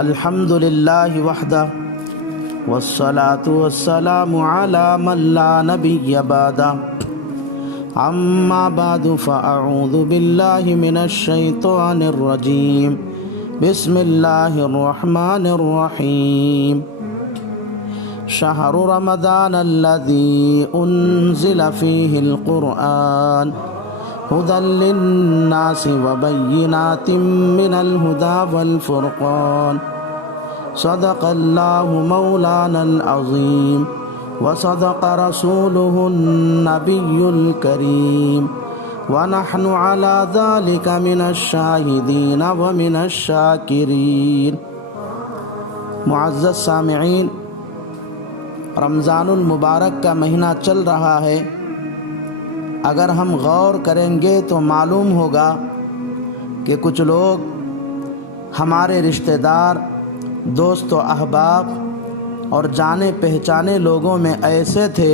الحمد للہ وحدہ والصلاة والسلام علی من لا نبی بعدہ اما بعد فاعوذ باللہ من الشیطان الرجیم بسم اللہ الرحمن الرحیم شہر رمضان الذی انزل فیہ القرآن هدى للناس وبينات من الهدى والفرقان صدق الله مولانا العظيم وصدق رسوله النبي الكريم ونحن على ذلك من الشاهدين ومن الشاكرين۔ معزز سامعین، رمضان المبارک کا مہینہ چل رہا ہے۔ اگر ہم غور کریں گے تو معلوم ہوگا کہ کچھ لوگ ہمارے رشتہ دار، دوست و احباب اور جانے پہچانے لوگوں میں ایسے تھے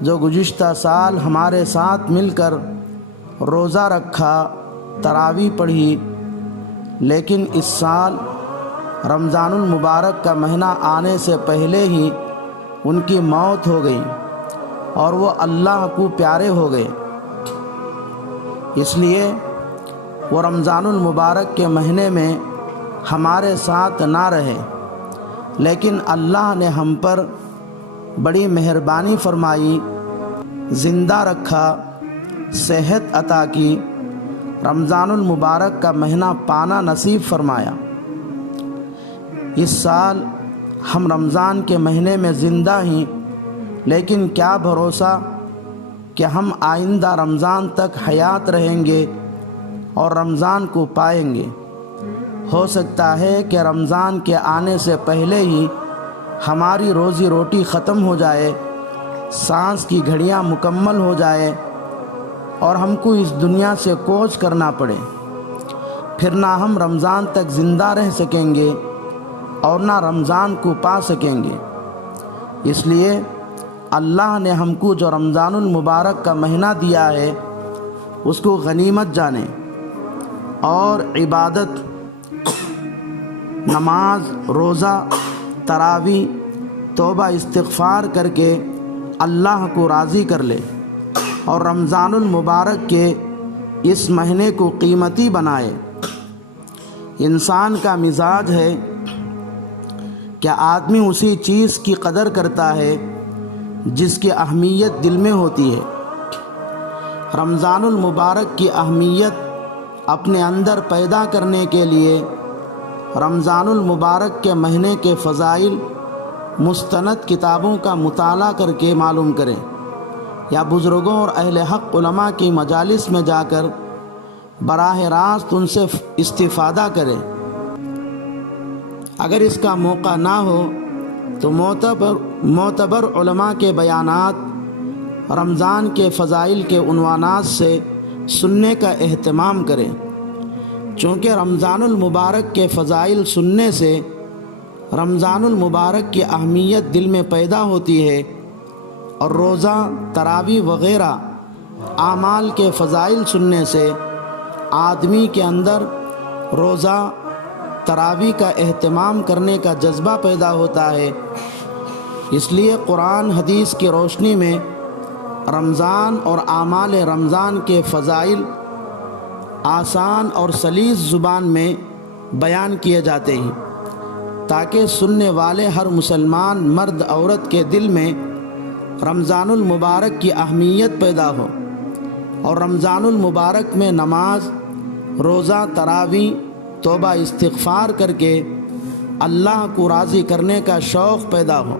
جو گزشتہ سال ہمارے ساتھ مل کر روزہ رکھا، تراویح پڑھی، لیکن اس سال رمضان المبارک کا مہینہ آنے سے پہلے ہی ان کی موت ہو گئی اور وہ اللہ کو پیارے ہو گئے۔ اس لیے وہ رمضان المبارک کے مہینے میں ہمارے ساتھ نہ رہے، لیکن اللہ نے ہم پر بڑی مہربانی فرمائی، زندہ رکھا، صحت عطا کی، رمضان المبارک کا مہینہ پانا نصیب فرمایا۔ اس سال ہم رمضان کے مہینے میں زندہ ہیں، لیکن کیا بھروسہ کہ ہم آئندہ رمضان تک حیات رہیں گے اور رمضان کو پائیں گے۔ ہو سکتا ہے کہ رمضان کے آنے سے پہلے ہی ہماری روزی روٹی ختم ہو جائے، سانس کی گھڑیاں مکمل ہو جائے اور ہم کو اس دنیا سے کوچ کرنا پڑے، پھر نہ ہم رمضان تک زندہ رہ سکیں گے اور نہ رمضان کو پا سکیں گے۔ اس لیے اللہ نے ہم کو جو رمضان المبارک کا مہینہ دیا ہے اس کو غنیمت جانیں اور عبادت، نماز، روزہ، تراویح، توبہ استغفار کر کے اللہ کو راضی کر لے اور رمضان المبارک کے اس مہینے کو قیمتی بنائے۔ انسان کا مزاج ہے کہ آدمی اسی چیز کی قدر کرتا ہے جس کی اہمیت دل میں ہوتی ہے۔ رمضان المبارک کی اہمیت اپنے اندر پیدا کرنے کے لیے رمضان المبارک کے مہینے کے فضائل مستند کتابوں کا مطالعہ کر کے معلوم کریں یا بزرگوں اور اہل حق علماء کی مجالس میں جا کر براہ راست ان سے استفادہ کریں۔ اگر اس کا موقع نہ ہو تو معتبر علماء کے بیانات رمضان کے فضائل کے عنوانات سے سننے کا اہتمام کریں، چونکہ رمضان المبارک کے فضائل سننے سے رمضان المبارک کی اہمیت دل میں پیدا ہوتی ہے اور روزہ، تراویح وغیرہ اعمال کے فضائل سننے سے آدمی کے اندر روزہ، تراویح کا اہتمام کرنے کا جذبہ پیدا ہوتا ہے۔ اس لیے قرآن حدیث کی روشنی میں رمضان اور اعمال رمضان کے فضائل آسان اور سلیس زبان میں بیان کیے جاتے ہیں تاکہ سننے والے ہر مسلمان مرد عورت کے دل میں رمضان المبارک کی اہمیت پیدا ہو اور رمضان المبارک میں نماز، روزہ، تراویح، توبہ استغفار کر کے اللہ کو راضی کرنے کا شوق پیدا ہو۔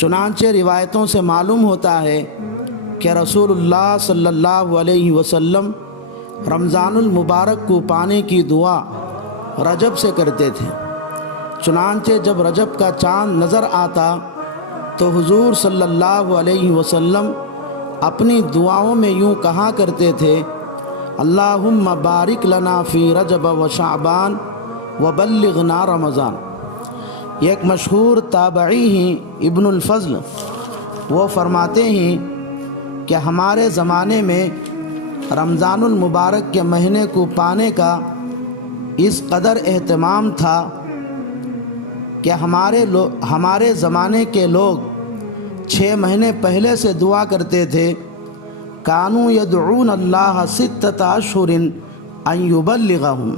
چنانچہ روایتوں سے معلوم ہوتا ہے کہ رسول اللہ صلی اللہ علیہ وسلم رمضان المبارک کو پانے کی دعا رجب سے کرتے تھے۔ چنانچہ جب رجب کا چاند نظر آتا تو حضور صلی اللہ علیہ وسلم اپنی دعاؤں میں یوں کہا کرتے تھے: اللہم بارک لنا فی رجب و شعبان وبلغنا رمضان۔ ایک مشہور تابعی ہیں ابن الفضل، وہ فرماتے ہیں کہ ہمارے زمانے میں رمضان المبارک کے مہینے کو پانے کا اس قدر اہتمام تھا کہ ہمارے زمانے کے لوگ 6 مہینے پہلے سے دعا کرتے تھے، کانوا یدعون اللہ 6 اشہر ان یبلغہم،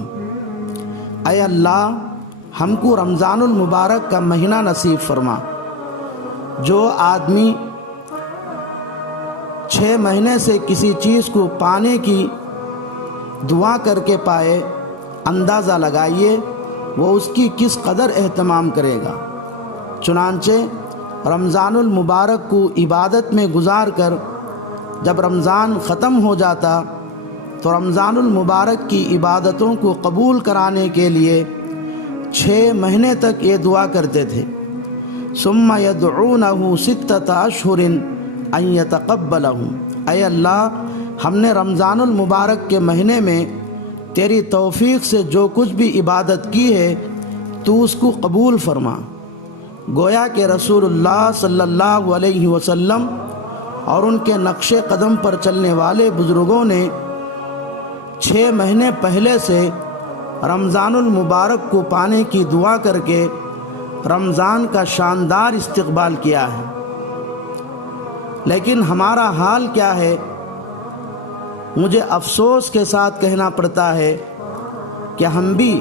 اے اللہ ہم کو رمضان المبارک کا مہینہ نصیب فرما۔ جو آدمی 6 مہینے سے کسی چیز کو پانے کی دعا کر کے پائے، اندازہ لگائیے وہ اس کی کس قدر اہتمام کرے گا۔ چنانچہ رمضان المبارک کو عبادت میں گزار کر جب رمضان ختم ہو جاتا تو رمضان المبارک کی عبادتوں کو قبول کرانے کے لیے 6 مہینے تک یہ دعا کرتے تھے، ثم یدعونہ 6 اشہر ان یتقبلہ، اے اللہ ہم نے رمضان المبارک کے مہینے میں تیری توفیق سے جو کچھ بھی عبادت کی ہے تو اس کو قبول فرما۔ گویا کہ رسول اللہ صلی اللہ علیہ وسلم اور ان کے نقش قدم پر چلنے والے بزرگوں نے 6 مہینے پہلے سے رمضان المبارک کو پانے کی دعا کر کے رمضان کا شاندار استقبال کیا ہے۔ لیکن ہمارا حال کیا ہے؟ مجھے افسوس کے ساتھ کہنا پڑتا ہے کہ ہم بھی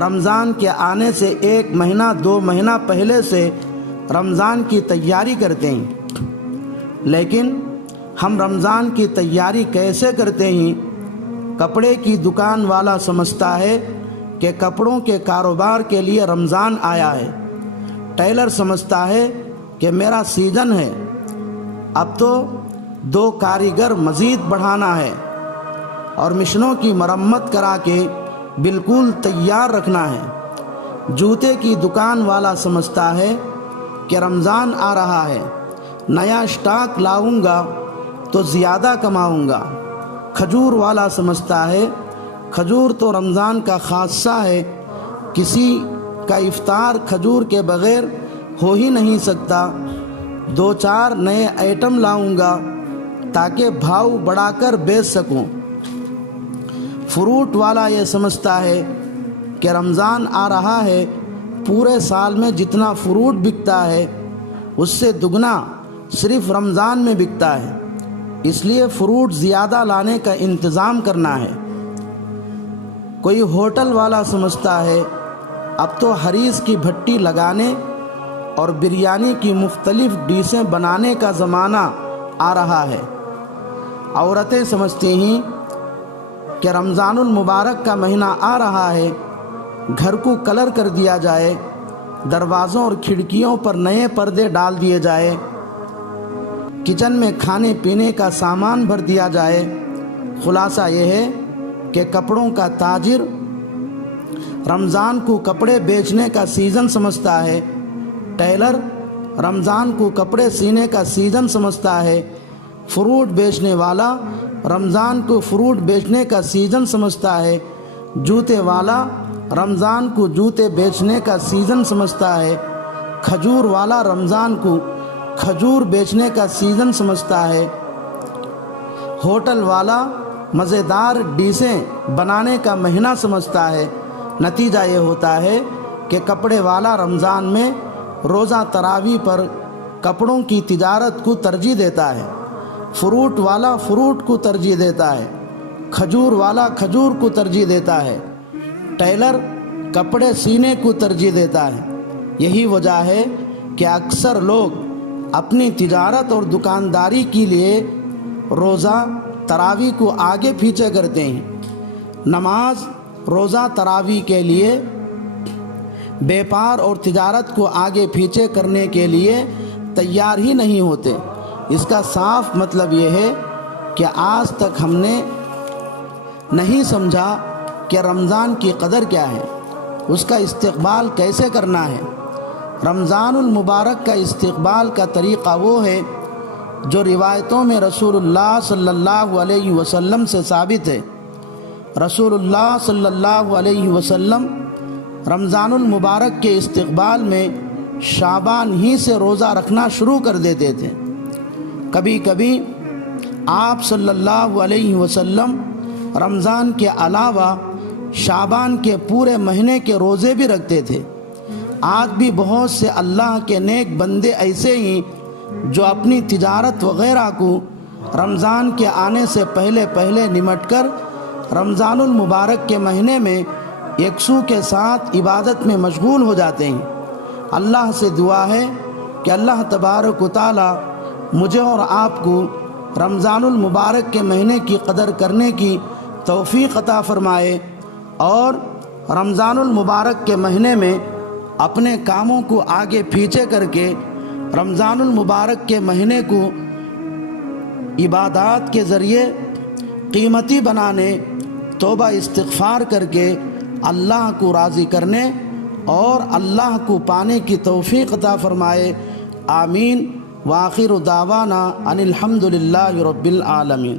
رمضان کے آنے سے 1 مہینہ 2 مہینہ پہلے سے رمضان کی تیاری کرتے ہیں، لیکن ہم رمضان کی تیاری کیسے کرتے ہیں؟ کپڑے کی دکان والا سمجھتا ہے کہ کپڑوں کے کاروبار کے لیے رمضان آیا ہے، ٹیلر سمجھتا ہے کہ میرا سیزن ہے، اب تو 2 کاریگر مزید بڑھانا ہے اور مشینوں کی مرمت کرا کے بالکل تیار رکھنا ہے۔ جوتے کی دکان والا سمجھتا ہے کہ رمضان آ رہا ہے، نیا اسٹاک لاؤں گا تو زیادہ کماؤں گا۔ کھجور والا سمجھتا ہے کھجور تو رمضان کا خاصہ ہے، کسی کا افطار کھجور کے بغیر ہو ہی نہیں سکتا، 2-4 نئے آئٹم لاؤں گا تاکہ بھاؤ بڑھا کر بیچ سکوں۔ فروٹ والا یہ سمجھتا ہے کہ رمضان آ رہا ہے، پورے سال میں جتنا فروٹ بکتا ہے اس سے دگنا صرف رمضان میں بکتا ہے، اس لیے فروٹ زیادہ لانے کا انتظام کرنا ہے۔ کوئی ہوٹل والا سمجھتا ہے اب تو حریص کی بھٹی لگانے اور بریانی کی مختلف ڈشیں بنانے کا زمانہ آ رہا ہے۔ عورتیں سمجھتی ہیں کہ رمضان المبارک کا مہینہ آ رہا ہے، گھر کو کلر کر دیا جائے، دروازوں اور کھڑکیوں پر نئے پردے ڈال دیے جائے، کچن میں کھانے پینے کا سامان بھر دیا جائے۔ خلاصہ یہ ہے کہ کپڑوں کا تاجر رمضان کو کپڑے بیچنے کا سیزن سمجھتا ہے، ٹیلر رمضان کو کپڑے سینے کا سیزن سمجھتا ہے، فروٹ بیچنے والا رمضان کو فروٹ بیچنے کا سیزن سمجھتا ہے، جوتے والا رمضان کو جوتے بیچنے کا سیزن سمجھتا ہے، کھجور والا رمضان کو کھجور بیچنے کا سیزن سمجھتا ہے، ہوٹل والا مزیدار ڈشیں بنانے کا مہینہ سمجھتا ہے۔ نتیجہ یہ ہوتا ہے کہ کپڑے والا رمضان میں روزہ تراویح پر کپڑوں کی تجارت کو ترجیح دیتا ہے، فروٹ والا فروٹ کو ترجیح دیتا ہے، کھجور والا کھجور کو ترجیح دیتا ہے، ٹیلر کپڑے سینے کو ترجیح دیتا ہے۔ یہی وجہ ہے کہ اکثر لوگ اپنی تجارت اور دکانداری کے لیے روزہ تراویح کو آگے پیچھے کرتے ہیں۔ نماز روزہ تراویح کے لیے بیپار اور تجارت کو آگے پیچھے کرنے کے لیے تیار ہی نہیں ہوتے۔ اس کا صاف مطلب یہ ہے کہ آج تک ہم نے نہیں سمجھا کہ رمضان کی قدر کیا ہے، اس کا استقبال کیسے کرنا ہے۔ رمضان المبارک کا استقبال کا طریقہ وہ ہے جو روایتوں میں رسول اللہ صلی اللہ علیہ وسلم سے ثابت ہے۔ رسول اللہ صلی اللہ علیہ وسلم رمضان المبارک کے استقبال میں شعبان ہی سے روزہ رکھنا شروع کر دیتے تھے۔ کبھی کبھی آپ صلی اللہ علیہ وسلم رمضان کے علاوہ شعبان کے پورے مہینے کے روزے بھی رکھتے تھے۔ آج بھی بہت سے اللہ کے نیک بندے ایسے ہی جو اپنی تجارت وغیرہ کو رمضان کے آنے سے پہلے نمٹ کر رمضان المبارک کے مہینے میں یکسو کے ساتھ عبادت میں مشغول ہو جاتے ہیں۔ اللہ سے دعا ہے کہ اللہ تبارک و تعالی مجھے اور آپ کو رمضان المبارک کے مہینے کی قدر کرنے کی توفیق عطا فرمائے اور رمضان المبارک کے مہینے میں اپنے کاموں کو آگے پیچھے کر کے رمضان المبارک کے مہینے کو عبادات کے ذریعے قیمتی بنانے، توبہ استغفار کر کے اللہ کو راضی کرنے اور اللہ کو پانے کی توفیق عطا فرمائے۔ آمین۔ وآخر دعوانا ان الحمد للہ رب العالمین۔